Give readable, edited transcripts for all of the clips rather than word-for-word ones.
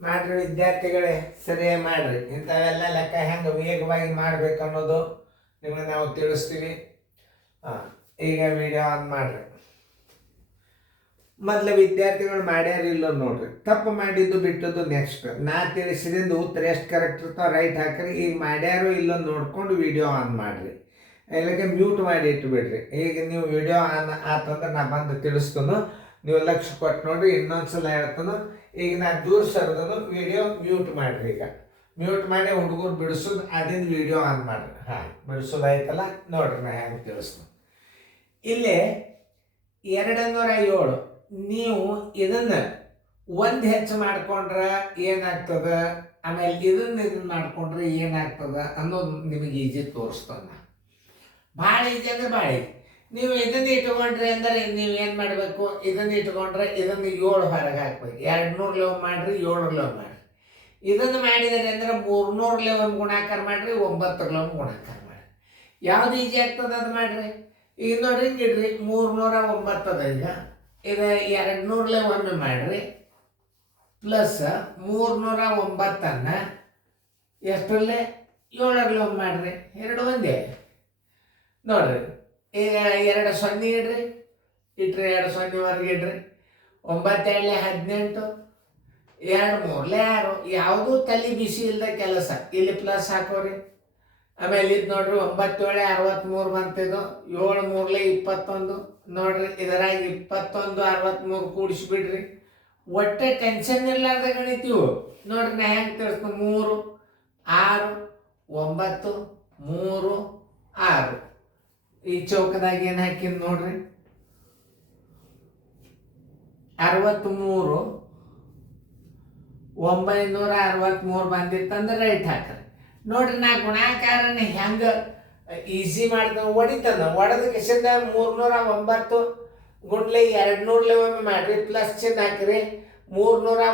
ಮಾಡ್ರಿ ವಿದ್ಯಾರ್ಥಿಗಳೇ, ಸರಿಯಾಗಿ ಮಾಡ್ರಿ. ಇಂಥವೆಲ್ಲ ಲೆಕ್ಕ ಹೆಂಗೆ ವೇಗವಾಗಿ ಮಾಡ್ಬೇಕು ಅನ್ನೋದು ನಿಮಗೆ ನಾವು ತಿಳಿಸ್ತೀವಿ. ಈಗ ವಿಡಿಯೋ ಆನ್ ಮಾಡ್ರಿ. ಮೊದಲು ವಿದ್ಯಾರ್ಥಿಗಳು ಮಾಡ್ಯಾರಿಲ್ಲ ನೋಡ್ರಿ. ತಪ್ಪು ಮಾಡಿದ್ದು ಬಿಟ್ಟದ್ದು ನೆಕ್ಸ್ಟ್. ನಾ ತಿಳಿಸಿದಿಂದ ಉತ್ತರ ಎಷ್ಟು ಕರೆಕ್ಟ್ ಇರ್ತಾವೆ ರೈಟ್ ಹಾಕ್ರಿ. ಈಗ ಮಾಡ್ಯಾರೋ ಇಲ್ಲೊಂದು ನೋಡ್ಕೊಂಡು ವಿಡಿಯೋ ಆನ್ ಮಾಡಿರಿ. ಇಲ್ಲಕ್ಕೆ ಮ್ಯೂಟ್ ಮಾಡಿ ಇಟ್ಬಿಡ್ರಿ. ಈಗ ನೀವು ವಿಡಿಯೋ ಆನ್ ಆತಂದ್ರೆ ನಾ ಬಂದು ತಿಳಿಸ್ತಾನು, ನೀವು ಲಕ್ಷ ಕೊಟ್ಟು ನೋಡ್ರಿ. ಇನ್ನೊಂದ್ಸಲ ಹೇಳ್ತಾನು. ಈಗ ನಾ ದೂರ ಸರ್ದನು ವಿಡಿಯೋ ಮ್ಯೂಟ್ ಮಾಡಿರಿ. ಈಗ ಮ್ಯೂಟ್ ಮಾಡಿ ಹುಡುಗರು ಬಿಡಿಸೋದು ಅದಿಂದ ವಿಡಿಯೋ ಆನ್ ಮಾಡಿರಿ. ಬಿಡಿಸೋದಾಯ್ತಲ್ಲ ನೋಡ್ರಿ, ನಾ ಹೆಂಗೆ ತಿಳಿಸ್ತೀನಿ. ಇಲ್ಲಿ 207 ನೀವು ಇದನ್ನು ಒಂದು ಹೆಚ್ಚು ಮಾಡ್ಕೊಂಡ್ರೆ ಏನಾಗ್ತದೆ, ಆಮೇಲೆ ಇದನ್ನು ಮಾಡ್ಕೊಂಡ್ರೆ ಏನಾಗ್ತದೆ ಅನ್ನೋದು ನಿಮಗೆ ಈಜಿ ತೋರಿಸ್ತಾನೆ. ಭಾಳ ಈಜಿ ಅಂದ್ರೆ ಭಾಳ ಈಜಿ. ನೀವು ಇದನ್ನು ಇಟ್ಕೊಂಡ್ರಿ ಅಂದರೆ ನೀವು ಏನು ಮಾಡಬೇಕು, ಇದನ್ನು ಇಟ್ಕೊಂಡ್ರೆ ಇದನ್ನು 7 ಹೊರಗೆ ಹಾಕ್ಬೇಕು. 200 ಲೆವ್ ಮಾಡಿರಿ, 7 ಲೆವ್ ಮಾಡಿರಿ. ಇದನ್ನು ಮಾಡಿದರೆ ಅಂದರೆ 300 ಲೆವ್ ಗುಣಾಕಾರ ಮಾಡಿರಿ, 9 ಲೆವ್ ಗುಣಾಕಾರ ಮಾಡಿರಿ. ಯಾವ್ದು ಈಜಿ ಆಗ್ತದೆ ಅದು ಮಾಡಿರಿ. ಈಗ ನೋಡ್ರಿ ಇಡ್ರಿ, 309 ಅದ. ಈಗ ಇದು 200 ಲೆವ್ ಒಮ್ಮೆ ಮಾಡಿರಿ, ಪ್ಲಸ್ 309 ಎಷ್ಟರಲ್ಲೇ 7 ಲೆವ್ ಮಾಡಿರಿ. ಎರಡು ಒಂದೇ ನೋಡ್ರಿ. ಈಗ 2 0 ಇಡ್ರಿ, ಇಟ್ರಿ 2 0 ಹೊರಗೆ ಇಡ್ರಿ. 9 2 18, 2 3 6. ಯಾವುದೂ ತಲೆ ಬಿಸಿ ಇಲ್ಲದ ಕೆಲಸ. ಇಲ್ಲಿ ಪ್ಲಸ್ ಹಾಕೋರಿ. ಆಮೇಲೆ ಇದು ನೋಡ್ರಿ, 9 7 63 ಬಂತಿದ್ದು. 7 3 21 ನೋಡ್ರಿ. ಇದರಾಗ 21 63 ಕೂಡಿಸ್ಬಿಡ್ರಿ. ಒಟ್ಟೆ ಟೆನ್ಷನ್ ಇರ್ಲಾರ್ದ ಗಣಿತೀವು ನೋಡ್ರಿ. ನಾ ಹೆಂಗೆ ತಿಳಿಸ್ತು, 3 6 9 3 6. ಈ ಚೌಕದಾಗ ಏನು ಹಾಕಿದ್ ನೋಡ್ರಿ, 63 963 ಬಂದಿತ್ತಂದ್ರೆ ರೈಟ್ ಹಾಕ್ರಿ. ನೋಡ್ರಿ, ನಾ ಗುಣಾಕಾರನ ಹೆಂಗೆ ಈಸಿ ಮಾಡ್ತಾನೆ ಹೊಡಿತಾನ. ಹೊಡೆದ ಕಿಶಿಂದ 309 ಗುಂಡ್ಲೆ 200 ಲೆವ್ ಒಮ್ಮೆ ಮಾಡಿರಿ, ಪ್ಲಸ್ ಚಿನ್ನ ಹಾಕಿರಿ. 309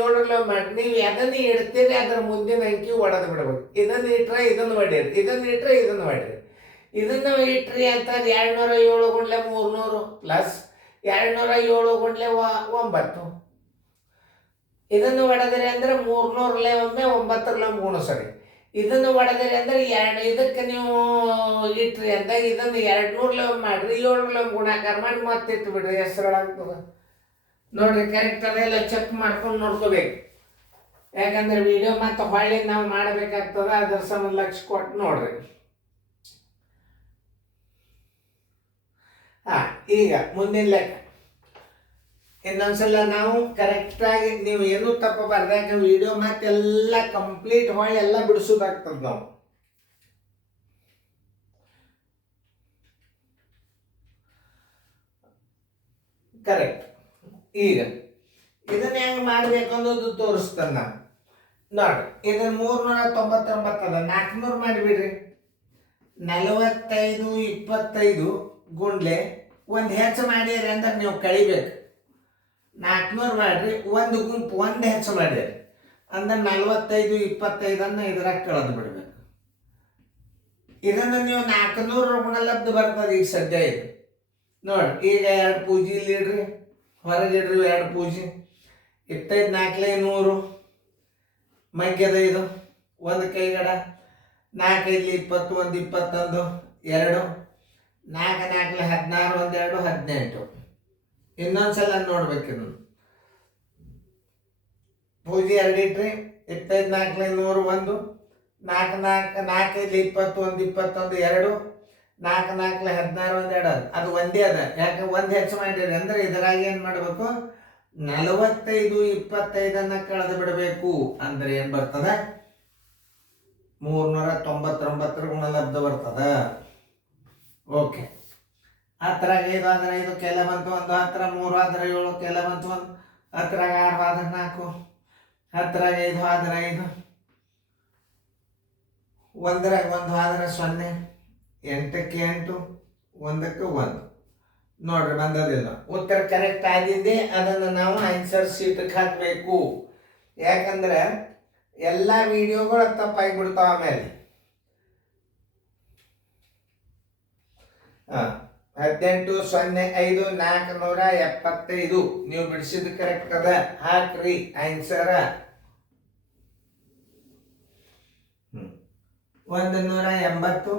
7 ಲೆವ್ ಮಾಡಿ. ನೀವು ಎದನ್ನು ಇಡ್ತೀರಿ ಅದ್ರ ಮುಂದಿನ ಅಂಕಿ ಹೊಡೆದು ಬಿಡ್ಬೇಕು. ಇದನ್ನು ಇಟ್ರೆ ಇದನ್ನು ಹೊಡೀರಿ, ಇದನ್ನು ಇಟ್ರೆ ಇದನ್ನು ಹೊಡೀರಿ. ಇದನ್ನು ಇಟ್ರಿ ಅಂತ 207 ಗುಂಡ್ಲೆ 300 ಪ್ಲಸ್ 207 ಗುಂಡ್ಲೆ 9. ಇದನ್ನು ಹೊಡೆದ್ರಿ ಅಂದ್ರೆ 300 ಲೆವ್ ಒಮ್ಮೆ 9 ಲೆವ್ ಗುಣಿಸ್ರಿ. ಇದನ್ನು ಹೊಡೆದ್ರಿ ಅಂದ್ರೆ ಇದಕ್ಕೆ ನೀವು ಇಟ್ರಿ ಅಂದಾಗ ಇದನ್ನು 200 ಲೆವ್ ಮಾಡಿರಿ, 7 ಲೆವ್ ಗುಣಾಕಾರ ಮಾಡಿ ಮತ್ತೆ ಇಟ್ಟು ಬಿಡ್ರಿ. ಹೆಸರುಗಳಾಗ್ತದೆ ನೋಡ್ರಿ. ಕರೆಕ್ಟ್ ಅದೆಲ್ಲ ಚೆಕ್ ಮಾಡ್ಕೊಂಡು ನೋಡ್ಕೋಬೇಕು. ಯಾಕಂದ್ರೆ ವಿಡಿಯೋ ಮತ್ತೆ ಹೊಳ್ಳಿ ನಾವು ಮಾಡಬೇಕಾಗ್ತದೆ. ಅದ್ರ ಸಂಬಂಧ ಲಕ್ಷ ಕೊಟ್ಟು ನೋಡ್ರಿ. ಈಗ ಮುಂದಿನ ಲೆಕ್ಕ ಇನ್ನೊಂದ್ಸಲ ನಾವು ಕರೆಕ್ಟಾಗಿ, ನೀವು ಏನೂ ತಪ್ಪ ಬರ್ದಾಗ ವಿಡಿಯೋ ಮತ್ತೆಲ್ಲ ಕಂಪ್ಲೀಟ್ ಹೊಳ್ಳಿ ಎಲ್ಲ ಬಿಡಿಸೋದಾಗ್ತದೆ ನಾವು. ಕರೆಕ್ಟ್. ಈಗ ಇದನ್ನ ಹೆಂಗೆ ಮಾಡ್ಬೇಕು ಅನ್ನೋದು ತೋರಿಸ್ತಾನೆ ನಾನು. ನೋಡ್ರಿ, ಇದನ್ನ 399 ಅದ, 400 ಮಾಡಿಬಿಡ್ರಿ. 45 25 ಗುಂಡ್ಲೆ ಒಂದು ಹೆಚ್ಚು ಮಾಡಿರಿ ಅಂದ್ರೆ ನೀವು ಕಳಿಬೇಕು. 400 ಮಾಡ್ರಿ, ಒಂದು ಗುಂಪು ಒಂದು ಹೆಚ್ಚು ಮಾಡಿರಿ ಅಂದ್ರೆ 45 25 ಇದ್ರಾಗ ಕಳೆದು ಬಿಡ್ಬೇಕು. ಇದನ್ನು ನೀವು 400 ಗುಣಲಬ್ಧ ಬರ್ತದೆ ಈಗ ಸದ್ಯ. ಇದು ನೋಡಿ, ಈಗ 2 ಪೂಜಿ ಇಲ್ಲಿ ಇಡ್ರಿ, ಹೊರಗಿಡ್ರಿ 2 ಪೂಜಿ. 25 4 100 ಮಗ್ಗದ. ಇದು ಒಂದು ಕೈಗಡ. 4 5 20 1 21 2 4 4 16 1 2 18. ಇನ್ನೊಂದ್ಸಲ ನೋಡ್ಬೇಕಿನ್ನು. ಪೂಜಿ 2 ಇಟ್ರಿ, 25 4 100 1 4 4 4 5 20 1 21 2 4 4 16 1 2 ಅದು ಒಂದೇ ಅದ. ಯಾಕೆ ಒಂದು ಹೆಚ್ಚು ಮಾಡಿರಿ ಅಂದ್ರೆ ಇದರಾಗ ಏನು ಮಾಡಬೇಕು, 45 25 ಕಳೆದು ಬಿಡಬೇಕು. ಅಂದ್ರೆ ಏನು ಬರ್ತದ, 399 ಗುಣಲಬ್ಧ ಬರ್ತದ. ಓಕೆ. 10 5 ಆದ್ರೆ 5 ಕೆಲ ಬಂತು 1, 10 3 ಆದ್ರೆ 7 ಕೆಲ ಬಂತು 1, 10 6 ಆದ್ರೆ 4, 10 5 ಆದ್ರೆ 5, 1 ಆದ್ರೆ 0, 8ಕ್ಕೆ 8, 1ಕ್ಕೆ 1. ನೋಡ್ರಿ, ಬಂದದಿಲ್ಲ. ಉತ್ತರ ಕರೆಕ್ಟ್ ಆಗಿದ್ದೆ. ಅದನ್ನು ನಾವು ಆನ್ಸರ್ ಶೀಟ್ಗೆ ಹಾಕಬೇಕು. ಯಾಕಂದ್ರೆ ಎಲ್ಲ ವಿಡಿಯೋಗಳು ತಪ್ಪಾಗಿಬಿಡ್ತಾವ ಆಮೇಲೆ. 18 0 5 475 ನೀವು ಬಿಡಿಸಿದ ಕರೆಕ್ಟ್ ಅದ ಹಾಕ್ರಿ ಆನ್ಸರ 180 54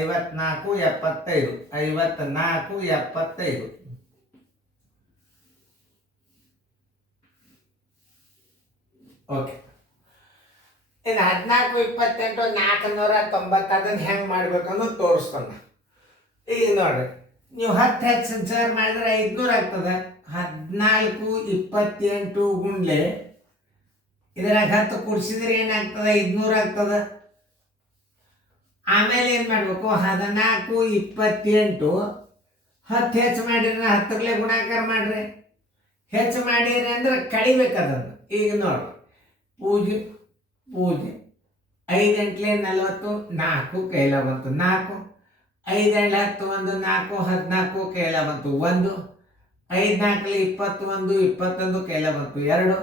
75 54 75 ಓಕೆ ಇನ್ನು 14 28 490 ಅದನ್ನ ಹೆಂಗೆ ಮಾಡ್ಬೇಕು ಅನ್ನೋದು ತೋರಿಸ್ತಾನೆ. ಈಗ ನೋಡ್ರಿ ನೀವು 10 ಹೆಚ್ಚು ಸರ್ ಮಾಡಿದ್ರೆ 500 ಆಗ್ತದೆ. 14 28 ಗುಂಡ್ಲೆ ಇದ್ರಾಗ 10 ಕೂಡಿಸಿದ್ರೆ ಏನಾಗ್ತದೆ 500 ಆಗ್ತದೆ. ಆಮೇಲೆ ಏನು ಮಾಡಬೇಕು 14 28 10 ಹೆಚ್ಚು ಮಾಡಿದ್ರೆ 10 ಗುಣಾಕಾರ ಮಾಡ್ರಿ. ಹೆಚ್ಚು ಮಾಡಿರಿ ಅಂದ್ರೆ ಕಡಿಬೇಕು ಅದನ್ನು. ಈಗ ನೋಡ್ರಿ ಪೂಜೆ 5 8 40 4 ಕೈಲ ಬಂತು 4 5 10 1 4 14 ಕೈಲ ಬಂತು 1 5 4 21 21 ಕೈಲ ಬಂತು 2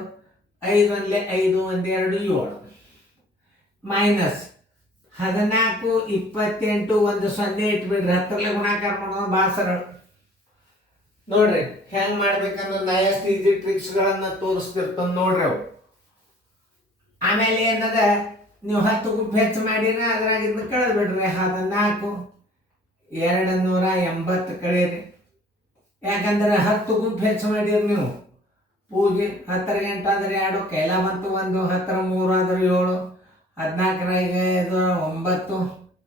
5 1 5 1 2 7 ಮೈನಸ್ 14 28 1 0 ಇಟ್ಬಿಡ್ರಿ 10 ಗುಣಾಕಾರ ಮಾಡೋದು ಭಾಳ ಸರಳ. ನೋಡ್ರಿ ಹೆಂಗೆ ಮಾಡ್ಬೇಕಂದ್ರೆ ನಾ ಎಷ್ಟು ಈಸಿ ಟ್ರಿಕ್ಸ್ಗಳನ್ನು ತೋರಿಸ್ತಿರ್ತಾನೆ ನೋಡ್ರಿ ಅವು. ಆಮೇಲೆ ಏನದ ನೀವು 10 ಗುಂಪು ಹೆಚ್ಚು ಮಾಡಿದ್ರೆ ಅದ್ರಾಗಿದ್ದು ಕಳೆದು ಬಿಡ್ರಿ. 14 280 ಕಳೀರಿ. ಯಾಕಂದ್ರೆ 10 ಗುಂಪು ಹೆಚ್ಚು ಮಾಡಿರಿ ನೀವು. ಪೂಜೆ 10 8 ಆದ್ರೆ 2 ಕೈಲ ಬಂತು 1 10 3 ಆದ್ರೆ 7 14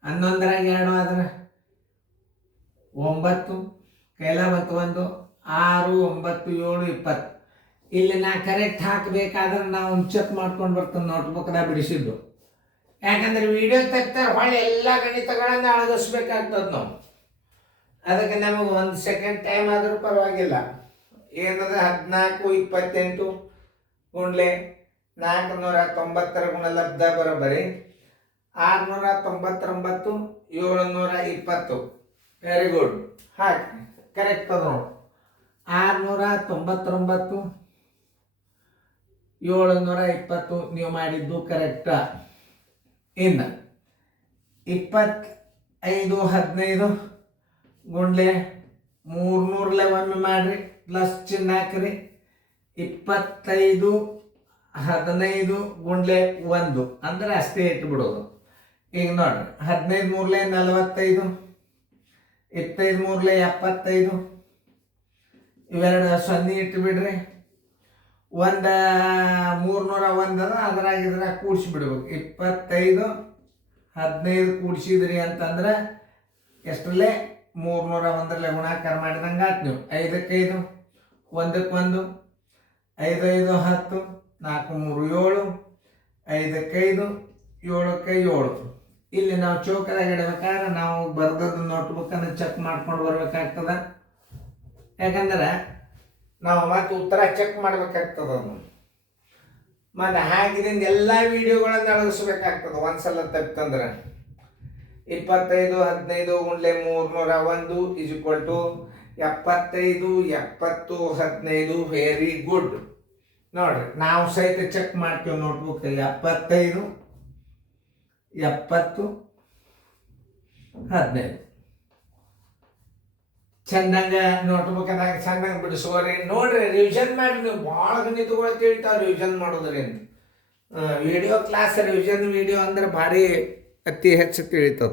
9 11 2 ಆದ್ರೆ 9 ಕೈಲ ಬಂತು 1 6 9 7 20. ಇಲ್ಲಿ ನಾ ಕರೆಕ್ಟ್ ಹಾಕಬೇಕಾದ್ರೆ ನಾವು ಚೆಕ್ ಮಾಡ್ಕೊಂಡು ಬರ್ತೀನಿ ನೋಟ್ಬುಕ್ದಾಗ ಬಿಡಿಸಿದ್ದು. ಯಾಕಂದ್ರೆ ವಿಡಿಯೋ ತೆಗ್ತಾರೆ ಹೊಳ್ಳಿ ಎಲ್ಲ ಗಣಿತಗಳನ್ನು ಅಳಗಿಸ್ಬೇಕಾಗ್ತದೆ ನಾವು. ಅದಕ್ಕೆ ನಮಗೆ 1 ಸೆಕೆಂಡ್ ಟೈಮ್ ಆದರೂ ಪರವಾಗಿಲ್ಲ. ಏನದ 14 28 ಗುಂಡ್ಲೆ 490 ಗುಣಲಬ್ಧ ಬರೋಬ್ಬರಿ 699 720. Very good. ಹಾಕಿ ಕರೆಕ್ಟ್ ಅದ ನೋಡಿ. 699 720 ನೀವು ಮಾಡಿದ್ದು ಕರೆಕ್ಟ. ಇನ್ನು 25 15 ಗುಂಡ್ಲೆ 300 ಒಮ್ಮೆ ಮಾಡ್ರಿ ಪ್ಲಸ್ ಚಿನ್ನ ಹಾಕ್ರಿ. 25 15 ಗುಂಡ್ಲೆ 1 ಅಂದ್ರೆ ಅಷ್ಟೇ ಇಟ್ಬಿಡೋದು. ಈಗ ನೋಡ್ರಿ 15 3 45 25 3 75 ಇವೆರಡು 0 ಇಟ್ಬಿಡ್ರಿ. 1 301 ಅದ ಅದ್ರಾಗ ಕೂಡಿಸಿ ಬಿಡ್ಬೇಕು. 25 15 ಕೂಡಿಸಿದ್ರಿ ಅಂತಂದ್ರೆ ಎಷ್ಟರಲ್ಲೇ 301 ಗುಣಾಕಾರ ಮಾಡಿದಂಗೆ ಆಯ್ತು. ನೀವು 5ಕ್ಕೆ 5 1ಕ್ಕೆ 1 5 5 10 4 3 7 5ಕ್ಕೆ 5 7ಕ್ಕೆ 7. ಇಲ್ಲಿ ನಾವು ಚೌಕದಾಗ ಇಡಬೇಕಾದ್ರೆ ನಾವು ಬರ್ದದ್ದು ನೋಟ್ಬುಕ್ಕನ್ನು ಚೆಕ್ ಮಾಡ್ಕೊಂಡು ಬರ್ಬೇಕಾಗ್ತದೆ. ಯಾಕಂದ್ರೆ ನಾವು ಮತ್ತೆ ಉತ್ತರ ಚೆಕ್ ಮಾಡ್ಬೇಕಾಗ್ತದ. ಮತ್ತು ಹಾಗಿದಿಂದ ಎಲ್ಲ ವಿಡಿಯೋಗಳನ್ನು ಅಳಗಿಸ್ಬೇಕಾಗ್ತದೆ ಒಂದ್ಸಲ ತಪ್ಪಂದ್ರೆ. 25 15 ಗುಂಡ್ಲೆ 301 = 75 70 15. Very good. ನೋಡ್ರಿ ನಾವು ಸಹಿತ ಚೆಕ್ ಮಾಡ್ತೀವಿ ನೋಟ್ಬುಕ್. 75 70 15 ಚೆಂದಂಗ ನೋಟ್ಬುಕ್ದಾಗ ಚೆಂದಂಗೆ ಬಿಡಿಸ್ಕೋರಿ. ನೋಡ್ರಿ ರಿವಿಷನ್ ಮಾಡಿ. ನೀವು ಭಾಳ ಗಣಿತಗಳು ತಿಳಿತಾವೆ ರಿವಿಷನ್ ಮಾಡೋದ್ರಿಂದ. ವಿಡಿಯೋ ಕ್ಲಾಸ್ ರಿವಿಷನ್ ವಿಡಿಯೋ ಅಂದ್ರೆ ಭಾರಿ ಅತಿ ಹೆಚ್ಚು ತಿಳಿತದೆ.